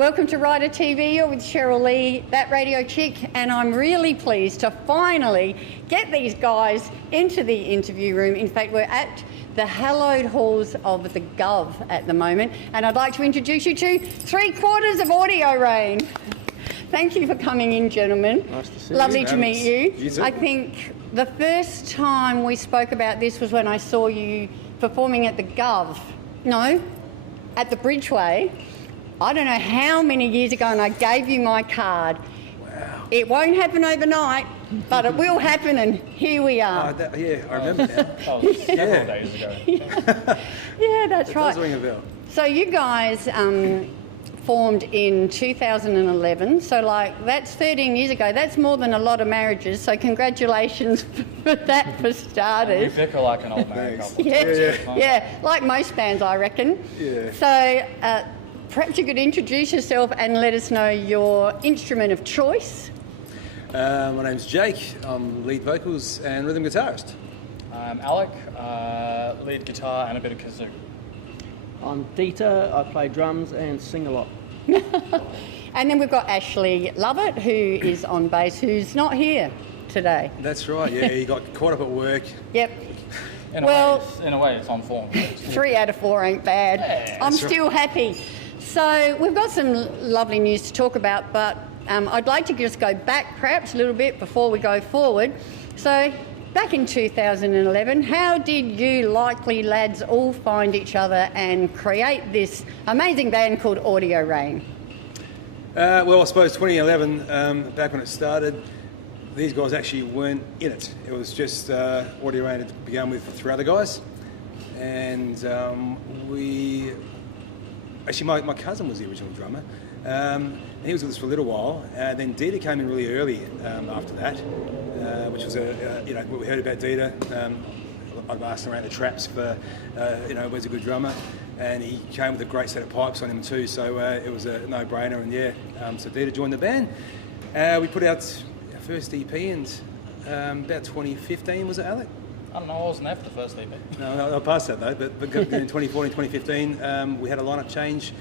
Welcome to Rider TV. You're with Cheryl Lee, that radio chick, and I'm really pleased to finally get these guys into the interview room. In fact, we're at the hallowed halls of the Gov at the moment, and I'd like to introduce you to 3/4 of Audio Rain. Thank you for coming in, gentlemen. Nice to see Lovely you. to meet you. You too. I think the first time we spoke about this was when I saw you performing at the Gov. No, at the Bridgeway. I don't know how many years ago, and I gave you my card. Wow. It won't happen overnight, but it will happen, and here we are. Yeah, I remember now. That was several days ago. Yeah, that's right. It does ring a bell. So you guys formed in 2011, so that's 13 years ago. That's more than a lot of marriages, so congratulations for that for We starters. bicker like an old married Thanks. couple. Yeah, like most bands, I reckon. Yeah. So perhaps you could introduce yourself and let us know your instrument of choice. My name's Jake. I'm lead vocals and rhythm guitarist. I'm Alec, lead guitar and a bit of kazoo. I'm Dieter, I play drums and sing a lot. And then we've got Ashley Lovett, who is on bass, who's not here today. That's right, yeah, he got caught up at work. Yep. In a way, it's on form. 3 out of 4 ain't bad. Yeah, I'm that's right. still happy. So we've got some lovely news to talk about, but I'd like to just go back perhaps a little bit before we go forward. So back in 2011, how did you likely lads all find each other and create this amazing band called Audio Rain? Well, I suppose 2011, back when it started, these guys actually weren't in it. It was just Audio Rain had begun with 3 other guys. And Actually, my cousin was the original drummer. He was with us for a little while. Then Dieter came in really early after that, which was what we heard about Dieter. I've asked him around the traps for, where's a good drummer, and he came with a great set of pipes on him too. So it was a no-brainer, and so Dieter joined the band. We put out our first EP in about 2015, was it, Alec? I don't know, I wasn't there for the first EP. No, I'll pass that though. But in 2014, 2015, we had a lineup change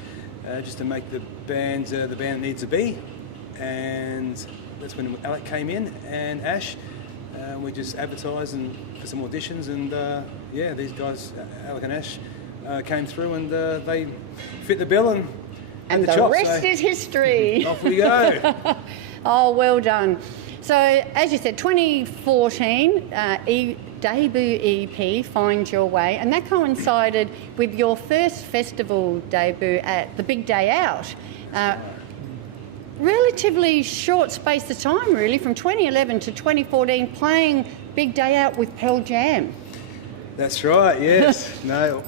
just to make the band it needs to be, and that's when Alec came in and Ash. We just advertised and for some auditions, and these guys, Alec and Ash, came through, and they fit the bill and The chops, rest is history. Off we go. Oh, well done. So, as you said, 2014, debut EP, Find Your Way, and that coincided with your first festival debut at the Big Day Out. Relatively short space of time, really, from 2011 to 2014, playing Big Day Out with Pearl Jam. That's right. Yes. No.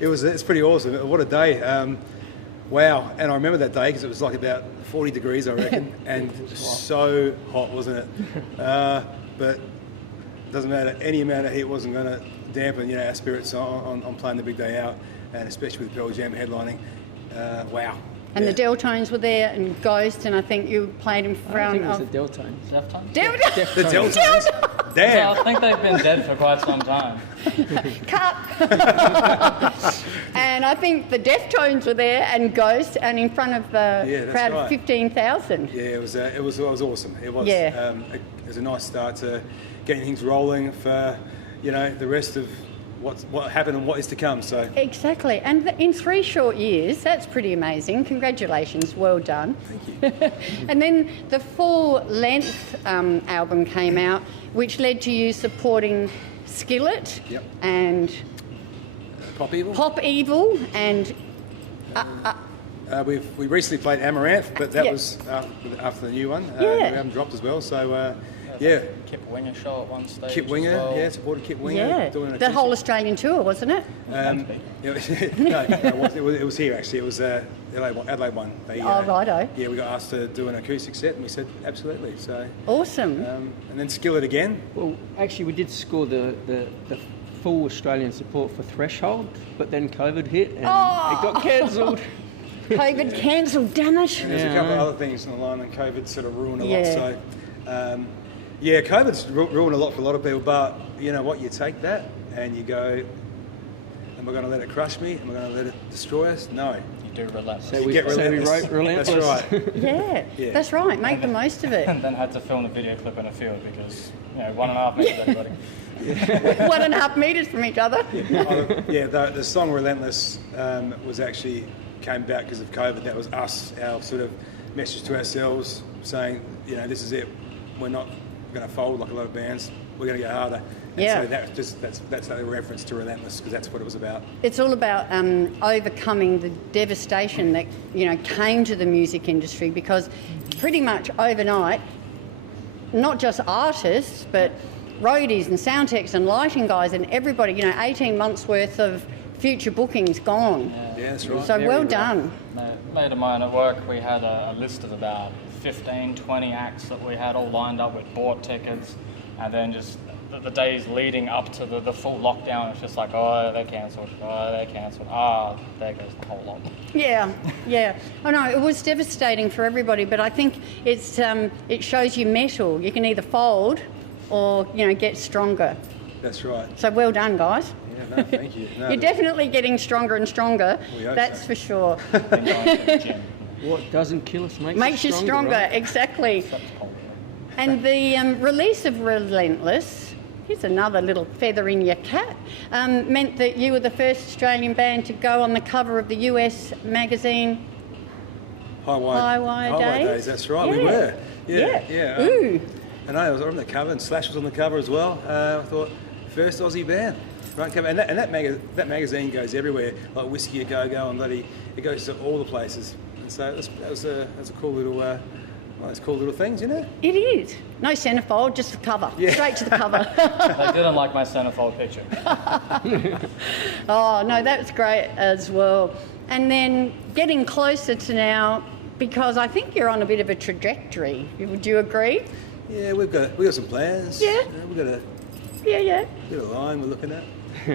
It's pretty awesome. What a day. Wow. And I remember that day because it was like about 40 degrees, I reckon, and so hot, wasn't it? But it doesn't matter. Any amount of heat wasn't going to dampen, our spirits on playing the Big Day Out, and especially with Pearl Jam headlining. Wow. And the Deltones were there, and Ghost, and I think you played in front I of... think it was the Deltones. Deftones? The Deltones. So Damn. I think they've been dead for quite some time. Cut! And I think the Deftones were there, and Ghost, and in front of a crowd of 15,000. Yeah, it was awesome. It was. Yeah. It was a nice start to getting things rolling for, the rest of what happened and what is to come. So Exactly. And in 3 short years, that's pretty amazing. Congratulations. Well done. thank you. And then the full-length album came out, which led to you supporting Skillet Yep. and Pop Evil. Pop Evil and... We recently played Amaranth, but that Yeah. was after the new one. Yeah. We haven't dropped as well. So yeah. Kip Winger show at one stage. Kip Winger, as well. supported Kip Winger. Yeah, doing an the whole acoustic. Australian tour, wasn't it? It was here actually. It was Adelaide one. Oh, righto. Yeah, we got asked to do an acoustic set, and we said absolutely. So Awesome. and then Skillet again. Well, actually, we did score the full Australian support for Threshold, but then COVID hit and it got cancelled. COVID cancelled, damn it. And there's a couple of other things on the line, and COVID sort of ruined a lot. Yeah. So, COVID's ruined a lot for a lot of people. But you know what? You take that and you go, Am I going to let it crush me? Am I going to let it destroy us? No. You do relentless. So we Get relentless. wrote Relentless. That's right. Yeah, that's right. Make the most of it. And then had to film the video clip in a field because, 1.5 meters everybody. 1.5 meters from each other. The song Relentless was actually came about because of COVID. That was us, our sort of message to ourselves, saying, this is it. We're not going to fold like a lot of bands. We're going to go harder. And so that's a reference to Relentless, because that's what it was about. It's all about overcoming the devastation that came to the music industry, because pretty much overnight, not just artists but roadies and sound techs and lighting guys and everybody, 18 months worth of future bookings gone. Yeah, that's right. So well done. A mate of mine at work, we had a list of about 15, 20 acts that we had all lined up with bought tickets, and then just the days leading up to the full lockdown, it's just like, oh, they're cancelled, there goes the whole lot. Yeah. I know, it was devastating for everybody, but I think it shows you mettle. You can either fold or, get stronger. That's right. So well done, guys. Yeah, no, thank you. No, You're definitely getting stronger and stronger. That's for sure. What doesn't kill us makes you stronger. Right? Exactly. And the release of Relentless, here's another little feather in your cap, meant that you were the first Australian band to go on the cover of the US magazine Highwire Days. That's right, we were. Yeah. Ooh. And I was on the cover, and Slash was on the cover as well. I thought, first Aussie band. Right, and that magazine goes everywhere, like Whiskey A Go-Go and bloody, it goes to all the places. And so that's a cool little, those cool little things, It is. No centerfold, just the cover. Yeah. Straight to the cover. They didn't like my centerfold picture. Oh, no, that's great as well. And then getting closer to now, because I think you're on a bit of a trajectory. Would you agree? Yeah, we've got some plans. Yeah. We've got a bit of line we're looking at.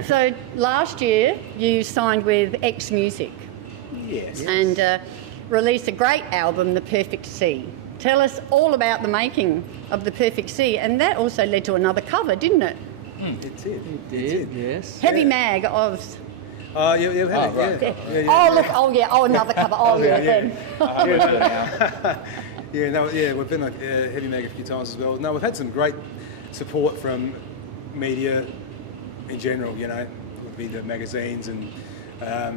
So last year you signed with X Music. Yes. And released a great album, The Perfect Sea. Tell us all about the making of The Perfect Sea, and that also led to another cover, didn't it? It did, yes. Heavy Mag of... Oh, yeah, we've had right. yeah. Oh, look, another cover. Oh, then. We've been like Heavy Mag a few times as well. No, we've had some great support from media in general, would be the magazines and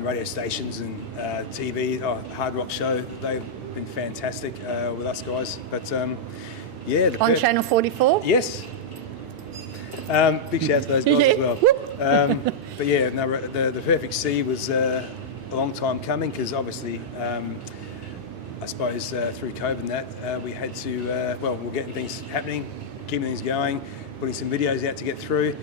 radio stations and TV, Hard Rock Show. They've been fantastic with us guys. But on Channel 44? Yes. Big shout to those guys as well. But yeah, no, the Perfect Sea was a long time coming, because obviously, I suppose through COVID and that, we had to, we're getting things happening, keeping things going, putting some videos out to get through,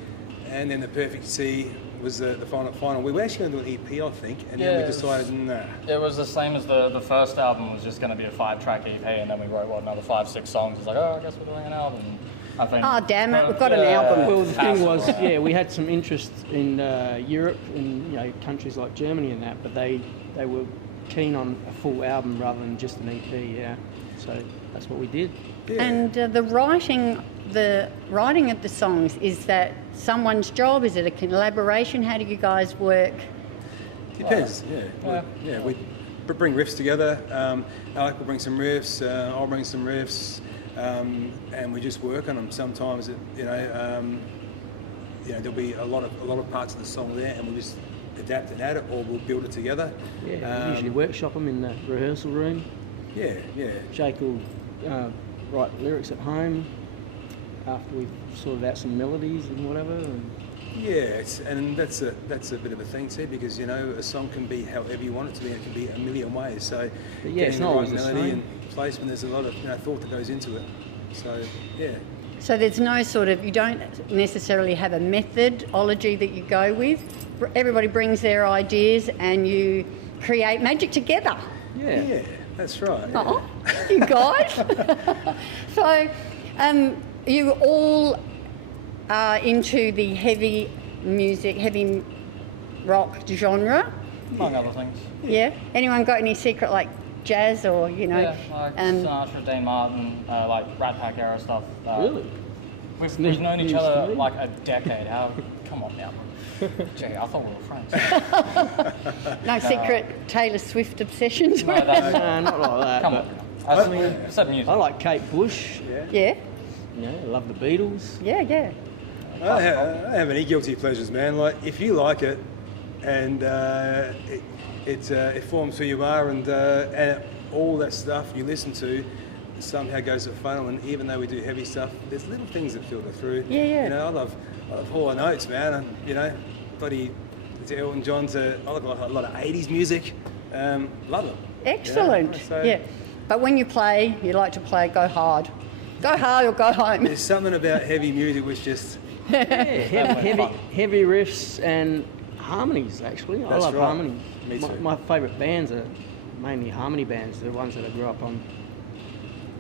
and then the Perfect Sea was the final. We were actually going to do an EP, I think, and then we decided, nah. It was the same as the first album was just going to be a 5-track EP, and then we wrote, another 5-6 songs. It's like, I guess we're doing an album. I think, oh, damn it, we've got an album. Well, the thing was, we had some interest in Europe and countries like Germany and that, but they were keen on a full album rather than just an EP, So that's what we did. Yeah. And the writing of the songs, is that someone's job? Is it a collaboration? How do you guys work? Depends, we bring riffs together. Alec will bring some riffs, I'll bring some riffs, and we just work on them. Sometimes, there'll be a lot of parts of the song there, and we'll just adapt and add it, or we'll build it together. Yeah, we usually workshop them in the rehearsal room. Yeah. Jake will write lyrics at home after we've sorted out some melodies and whatever. And that's a bit of a thing too, because a song can be however you want it to be, and it can be a million ways. So it's not always the melody same. and placement, there's a lot of thought that goes into it. So So there's no you don't necessarily have a methodology that you go with. Everybody brings their ideas and you create magic together. Yeah, that's right. Oh, you guys. So you all are into the heavy music, heavy rock genre? Among other things. Yeah. Anyone got any secret jazz or Yeah, like Sinatra, Dean Martin, like Rat Pack era stuff. Really? We've known each other like a decade. Come on now. Gee, I thought we were friends. No secret Taylor Swift obsessions. No, that's, No, not like that. come but on. I mean, said music. I like Kate Bush. Yeah, You know, I love the Beatles. yeah. I don't have any guilty pleasures, man. Like, if you like it, and it forms who you are, and all that stuff you listen to somehow goes to the funnel. And even though we do heavy stuff, there's little things that filter through. Yeah. You know, I love Hall & Oates, man. And you know, bloody to Elton John, to I like a lot of 80s music. Love it. Excellent. You know, so Yeah. But when you play, you like to play go hard. Go hard or go home. There's something about heavy music which just Yeah, heavy riffs and harmonies, actually. I That's love right. harmonies. Me too. My favourite bands are mainly harmony bands, the ones that I grew up on,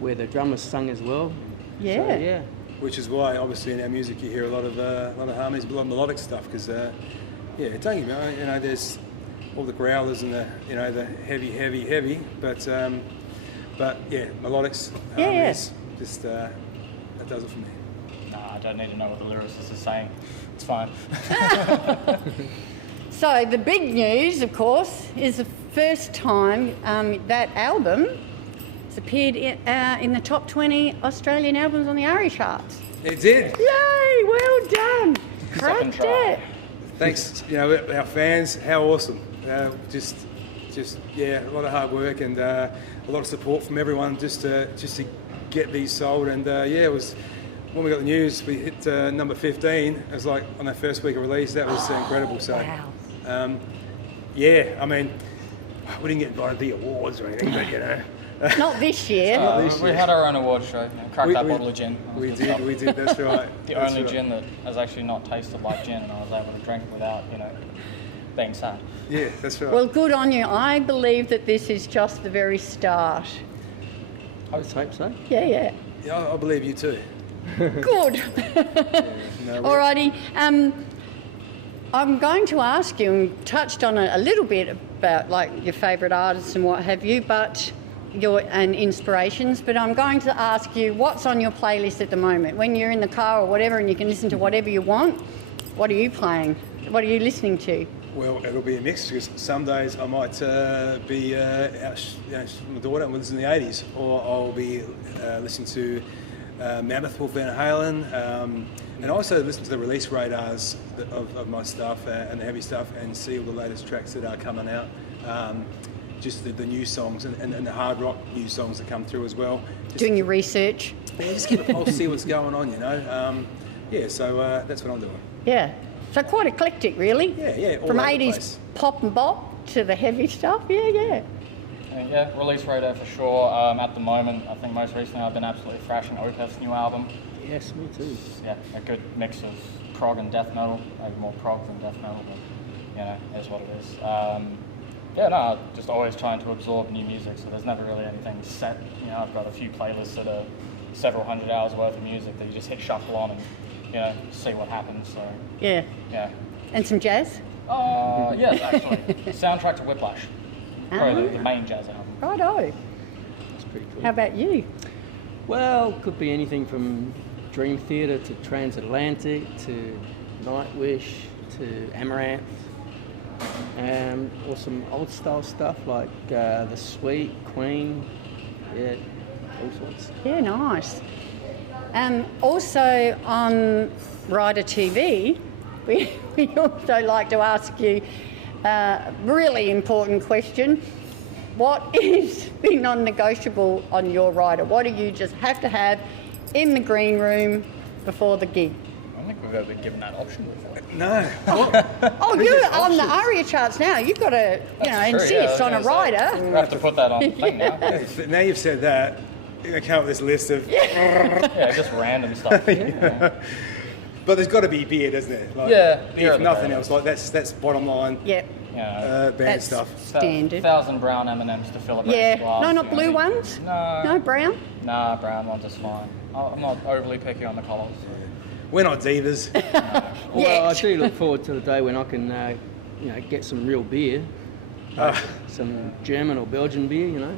where the drummers sung as well. Yeah. So, yeah. which is why obviously in our music you hear a lot of harmonies, a lot of melodic stuff. Because don't get me wrong, you know, there's all the growlers and the heavy, but yeah, melodics, harmonies, just that does it for me. No, I don't need to know what the lyricist is saying. It's fine. So the big news, of course, is the first time that album has appeared in the top 20 Australian albums on the ARIA charts. It did. Yay! Well done. Second Cracked try. it. Thanks, you know, our fans. How awesome! Just yeah, a lot of hard work and a lot of support from everyone just to get these sold. And yeah, it was when we got the news, we hit number 15. It was like on our first week of release. That was incredible. So, Wow. yeah, I mean, we didn't get invited to the awards or anything, but you know. Not this year. We had our own award show. You know, cracked that bottle of gin. That was We good did, stuff. we did. That's right. The That's only right. gin that has actually not tasted like gin, and I was able to drink without, you know, being sad. Yeah, that's right. Well, good on you. I believe that this is just the very start. I would hope so. Yeah. Yeah, I believe you too. Good. No, Alrighty. I'm going to ask you, and touched on it a little bit about like your favourite artists and what have you, and inspirations. But I'm going to ask you, what's on your playlist at the moment? When you're in the car or whatever, and you can listen to whatever you want. What are you playing? What are you listening to? Well, it'll be a mix because some days I might be out, my daughter and listen to the 80s, or I'll be listening to Mammoth, Wolf Van Halen, and also listen to the release radars of my stuff and the heavy stuff, and see all the latest tracks that are coming out. Just the new songs and the hard rock new songs that come through as well. Doing your research. Yeah, just keep a pulse, see what's going on, you know. Yeah, so that's what I'm doing. Yeah. So quite eclectic, really. Yeah, all From over the 80s place. pop and bop to the heavy stuff. Yeah. Yeah, release radar for sure. At the moment, I think most recently I've been absolutely thrashing Opeth's new album. Yes, me too. Yeah, a good mix of prog and death metal, maybe more prog than death metal, but you know, it is what it is. Yeah, no, just always trying to absorb new music, so there's never really anything set. You know, I've got a few playlists that are several hundred hours worth of music that you just hit shuffle on and, you know, see what happens, so Yeah. yeah. And some jazz? Yes, actually. Soundtrack to Whiplash. Probably the main jazz album. Righto. That's pretty cool. How about you? Well, could be anything from Dream Theater to Transatlantic to Nightwish to Amaranth. Or some old style stuff like The Sweet, Queen, yeah, all sorts. Yeah, nice. Also on Rider TV, we also like to ask you a really important question. What is the non-negotiable on your rider? What do you just have to have in the green room before the gig? I don't think we've ever been given that option before. No. Oh, you're on the ARIA charts now. You've got to, insist on a rider. We have to put that on the thing now. Now you've said that, you're going to come up with this list of... Yeah, just random stuff. But there's got to be beer, doesn't it? Like, Yeah, beer if at the nothing very else, like that's bottom line. Yep, Yeah. Band that's stuff. standard. 1,000 brown M&Ms to fill a Yeah, glass. no, you not know blue what I mean? ones. No. No brown. Nah, brown ones is fine. I'm not overly picky on the colours. We're not divas. Well, I Yet. do look forward to the day when I can, get some real beer, some German or Belgian beer, you know.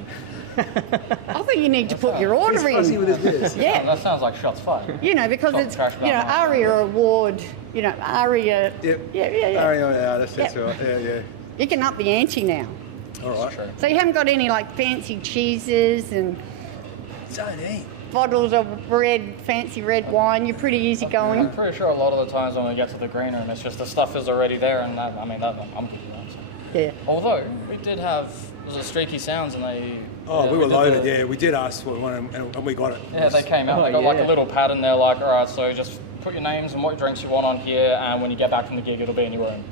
I think you need to put your order He's fuzzy in. with his beers. Yeah, That sounds like shots fired. because Top it's trash bag. ARIA award you know, aria. Yep. Yeah. Oh, that's Yep. right. Yeah. You can up the ante now. All right. True. So you haven't got any like fancy cheeses and Don't eat. bottles of fancy red wine. You're pretty I'm easygoing. pretty sure a lot of the times when we get to the green room, it's just the stuff is already there, and I'm good with that. So. Yeah. Although we did have was it Streaky Sounds, and they. Oh, we were did loaded. the- Yeah, we did ask for one, and we got it. Yeah, they came out. Oh, They got like a yeah. little pad in there, like, all right, so just put your names and what drinks you want on here, and when you get back from the gig, it'll be in your room.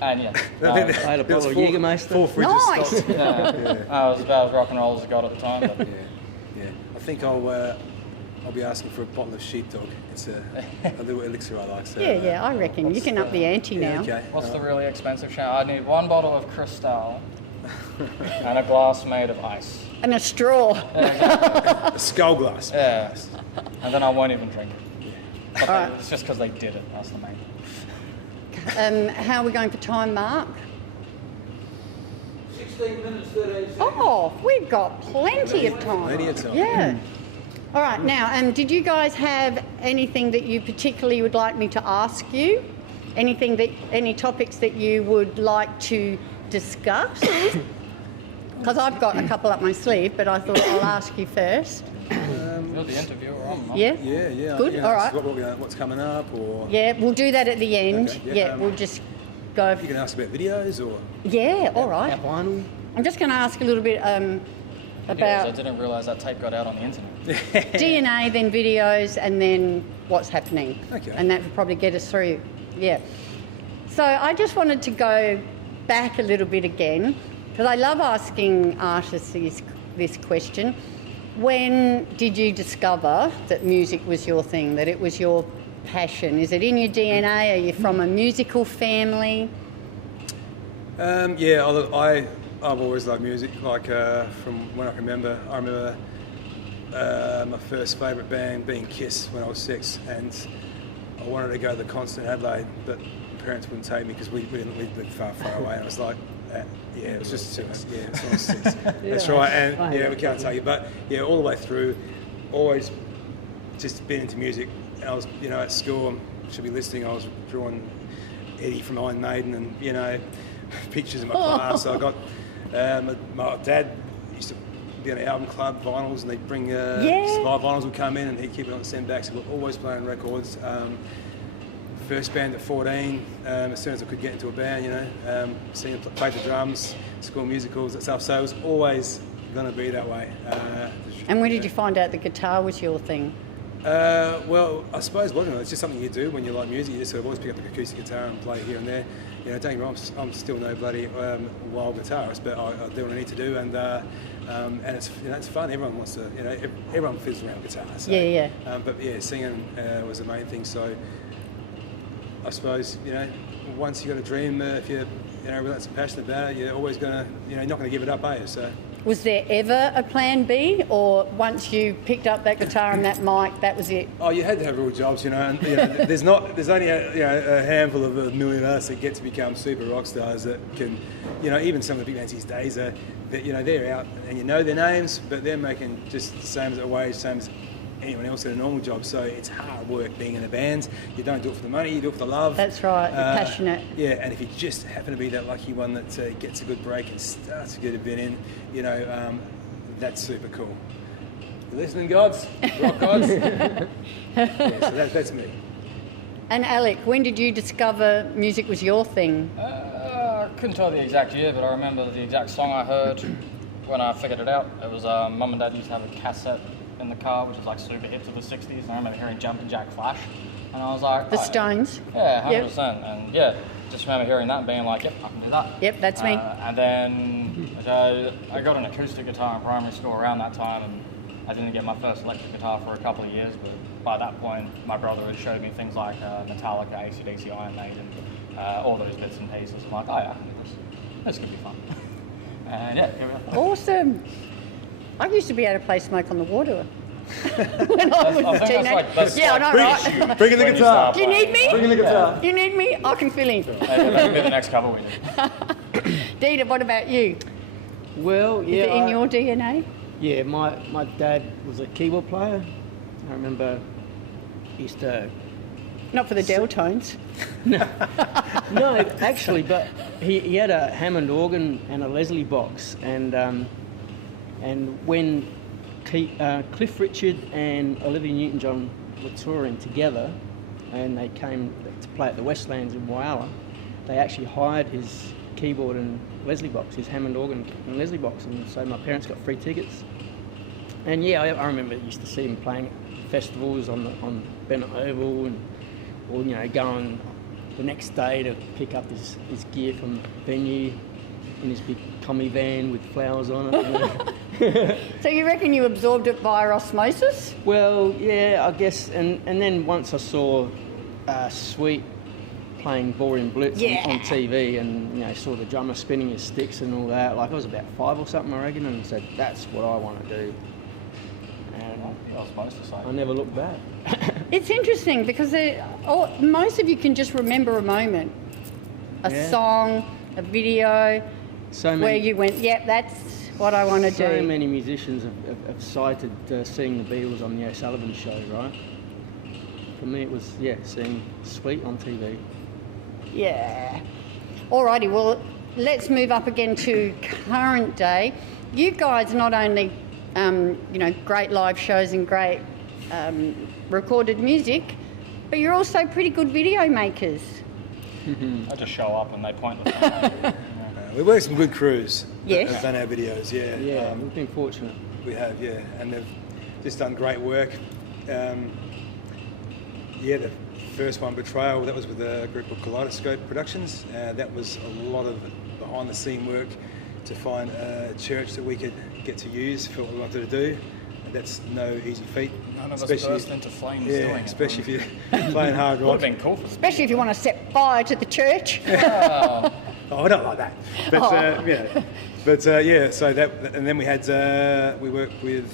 And yeah, I had a bottle of Jägermeister. 4 fridges Nice. stocked. I was about as rock and roll as I got at the time. But Yeah. I think I'll be asking for a bottle of sheepdog. It's a little elixir I like. So, Yeah, I reckon. You can up the ante Yeah, now. okay. what's the really expensive shower? I need 1 bottle of Cristal and a glass made of ice. And a straw. A skull glass. Yeah, and then I won't even drink it. But All right. it's just because they did it. That's the main thing. How are we going for time, Mark? 16 minutes, 13 seconds. Oh, we've got plenty of time. Plenty of time. Yeah. All right. Now, did you guys have anything that you particularly would like me to ask you? Any topics that you would like to discuss? Because I've got a couple up my sleeve, but I thought I'll ask you first. You're the interviewer, I'm not. Yeah. Yeah. Good. Yeah, All right. What's coming up, or Yeah, we'll do that at the end. Okay, Yeah, yeah, we'll just go. you can ask about videos, or Yeah. All Our right. vinyl. I'm just going to ask a little bit I about didn't realise that tape got out on the internet. DNA, then videos, and then what's happening. Okay. And that would probably get us through. Yeah. So I just wanted to go back a little bit again, because I love asking artists this question. When did you discover that music was your thing, that it was your passion? Is it in your DNA? Are you from a musical family? Yeah, I've always loved music. Like from when I can remember. I remember my first favourite band being Kiss when I was 6, and I wanted to go to the concert in Adelaide, but my parents wouldn't take me because we lived far away. And I was like, yeah, it was just too much. Yeah, it was when I was 6. That's right. And yeah, we can't tell you, but yeah, all the way through, always just been into music. And I was, at school, I should be listening. I was drawing Eddie from Iron Maiden, and pictures in my class. So I got my dad used to be in an album club, vinyls, and they'd bring my vinyls would come in, and he'd keep it on the send back. So we're always playing records. First band at 14. As soon as I could get into a band, singing, played the drums, school musicals and stuff. So it was always going to be that way. And when did you find out the guitar was your thing? Well, I suppose it's just something you do when you like music. You just sort of always pick up an acoustic guitar and play here and there. Don't get me wrong, I'm still no bloody wild guitarist, but I do what I need to do, and it's it's fun. Everyone wants to, everyone fiddles around guitar. So, Yeah. But yeah, singing was the main thing. So I suppose once you got a dream, if you're really passionate about it, you're always gonna you're not gonna give it up, are you? So. Was there ever a plan B, or once you picked up that guitar and that mic, that was it? Oh, you had to have real jobs, and there's only a handful of a million of us that get to become super rock stars that can, even some of the big bands these days are, they're out and their names, but they're making just the same as a wage, same as anyone else in a normal job. So it's hard work being in a band. You don't do it for the money, you do it for the love. That's right, you're passionate. Yeah, and if you just happen to be that lucky one that gets a good break and starts to get a bit in, that's super cool. You listening, gods? Rock gods? So that's me. And Alec, when did you discover music was your thing? I couldn't tell the exact year, but I remember the exact song I heard when I figured it out. It was Mum and Dad used to have a cassette in the car, which is like super hit to the 60s. And I remember hearing Jumpin' Jack Flash, and I was like, The Stones? Yeah, 100%. Yep. And yeah, just remember hearing that and being like, yep, I can do that. Yep, that's me. And then I got an acoustic guitar in primary school around that time, and I didn't get my first electric guitar for a couple of years, but by that point, my brother had showed me things like Metallica, AC/DC, Iron Maiden, all those bits and pieces. I'm like, oh yeah, I can do this. This could be fun. And yeah, here we are. Awesome. I used to be able to play Smoke on the Water when I was a teenager. Yeah, I know, right? Bring in the guitar. Do you need me? Bring in the guitar. You need me? I can fill in. That could be the next cover we do. Dita, what about you? Well, Is yeah. it in your DNA? Yeah, my dad was a keyboard player. I remember he used to Not for the Deltones. No, actually, but he had a Hammond organ and a Leslie box, and when Cliff Richard and Olivia Newton-John were touring together, and they came to play at the Westlands in Whyalla, they actually hired his keyboard and Leslie box, his Hammond organ and Leslie box, and so my parents got free tickets. And yeah, I remember used to see him playing at festivals on Bennett Oval, or going the next day to pick up his gear from the venue in his big commie van with flowers on it. So you reckon you absorbed it via osmosis? Well, yeah, I guess. And then once I saw Sweet playing Ballroom Blitz on TV, and saw the drummer spinning his sticks and all that, like I was about 5 or something, I reckon, and said, that's what I want to do. And I never looked back. It's interesting because most of you can just remember a moment, a song, a video, where you went, yep, that's what I want to do. So many musicians have cited seeing the Beatles on the O'Sullivan Show, right? For me, it was, seeing Sweet on TV. Yeah. Alrighty, well, let's move up again to current day. You guys not only, great live shows and great recorded music, but you're also pretty good video makers. I just show up and they point the phone. We work with some good crews. Yes. That have done our videos, yeah. Yeah, we've been fortunate. We have, yeah, and they've just done great work. The first one, Betrayal, that was with a group called Kaleidoscope Productions. That was a lot of behind-the-scene work to find a church that we could get to use for what we wanted to do. And that's no easy feat. None of us burst into flames doing it. Especially if you're playing hard rock. Would have been cool. Especially if you want to set fire to the church. Oh, I don't like that. But so that, and then we had we worked with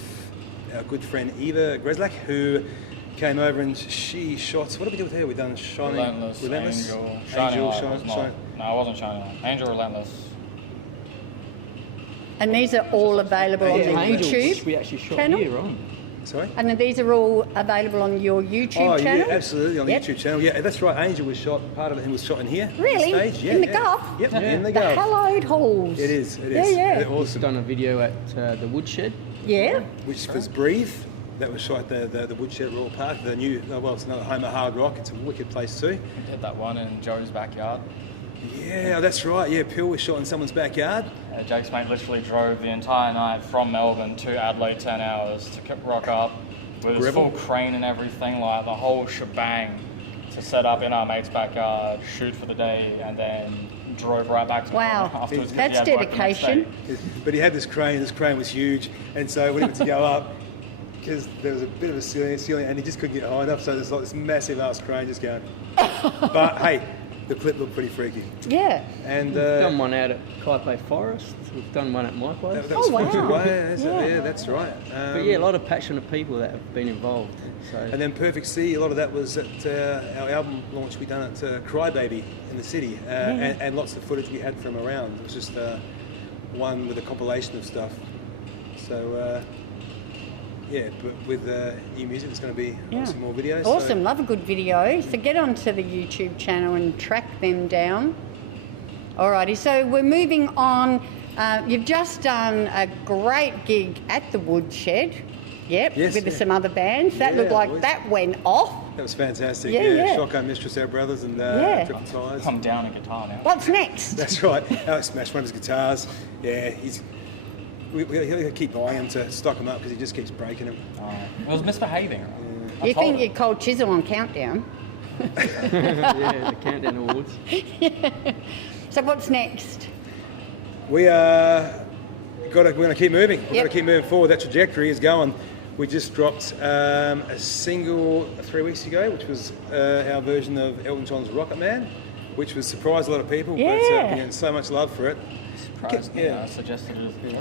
our good friend Eva Greslak, who came over and she shot. What did we do with her? We done Relentless, Angel, Shining Light. No, I wasn't Shining Light. Angel, Relentless. And these are all available on the YouTube we actually shot channel. here on. Sorry? And these are all available on your YouTube channel? Yeah, absolutely, on the YouTube channel. Yeah, that's right. Angel was shot, part of it was shot in here. Really? On stage. Yeah, in the Gulf? Yep, in the The Gulf. hallowed halls. It is. Yeah. Awesome. We've done a video at the Woodshed. Yeah. Which was Breathe. That was shot at the Woodshed Royal Park. It's another home of hard rock. It's a wicked place too. We did that one in Joe's backyard. Yeah, that's right. Yeah, Pill was shot in someone's backyard. Jake's mate literally drove the entire night from Melbourne to Adelaide 10 hours to rock up with his full crane and everything, like the whole shebang, to set up in our mate's backyard, shoot for the day, and then drove right back to Melbourne afterwards. That's dedication. But he had this crane. This crane was huge, and so when he went to go up, because there was a bit of a ceiling, and he just couldn't get high enough, so there's like this massive ass crane just going. But hey, the clip looked pretty freaky. Yeah. And we've done one out at Kaipai Forest. We've done one at my place. That was wow. good way. Yeah, that's right. But yeah, a lot of passionate people that have been involved. So. And then Perfect Sea, a lot of that was at our album launch we done at Crybaby in the city, and lots of footage we had from around. It was just one with a compilation of stuff. So but with new music, there's going to be some more videos. Awesome, love a good video. So get onto the YouTube channel and track them down. Alrighty, so we're moving on. You've just done a great gig at the Woodshed. Yep, with some other bands. That looked like that went off. That was fantastic. Yeah. Shotgun Mistress, our brothers, and Triple Ties. I'm down a guitar now. What's next? That's right. Alex smashed one of his guitars. Yeah, he'll keep buying them to stock them up because he just keeps breaking them. It was misbehaving. You think you're Cold Chisel on Countdown? Yeah, the Countdown Awards. So what's next? We're going to keep moving. We've got to keep moving forward. That trajectory is going. We just dropped a single 3 weeks ago, which was our version of Elton John's Rocket Man, which was surprised a lot of people. Yeah. But we're getting so much love for it. I suggested it as good.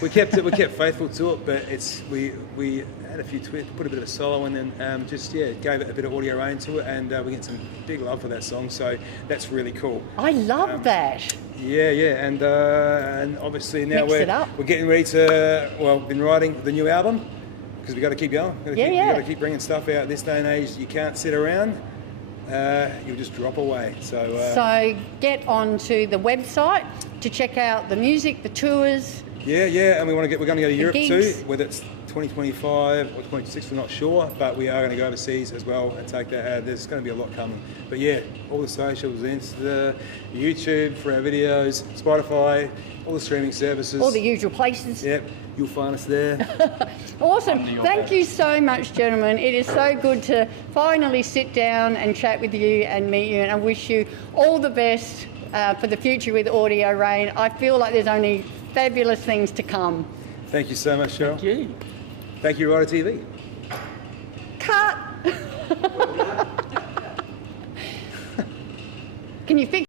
We kept faithful to it, but we had a few twists, put a bit of a solo in, and gave it a bit of audio rain to it, and we get some big love for that song. So that's really cool. I love that. Yeah, and obviously now Mix it up. we're getting ready to been writing the new album because we got to keep going. We got to keep bringing stuff out this day and age. You can't sit around. you'll just drop away. So get onto the website to check out the music, the tours. Yeah, and we're going to go to Europe gigs. too, whether it's 2025 or 2026, we're not sure, but we are going to go overseas as well and take that. There's going to be a lot coming. But yeah, all the socials, Insta, YouTube for our videos, Spotify, all the streaming services. All the usual places. Yep, you'll find us there. Awesome. Thank you so much, gentlemen. It is so good to finally sit down and chat with you and meet you, and I wish you all the best for the future with Audio Rain. I feel like there's only fabulous things to come. Thank you so much, Cheryl. Thank you. Thank you, Rider TV. Cut! Can you fix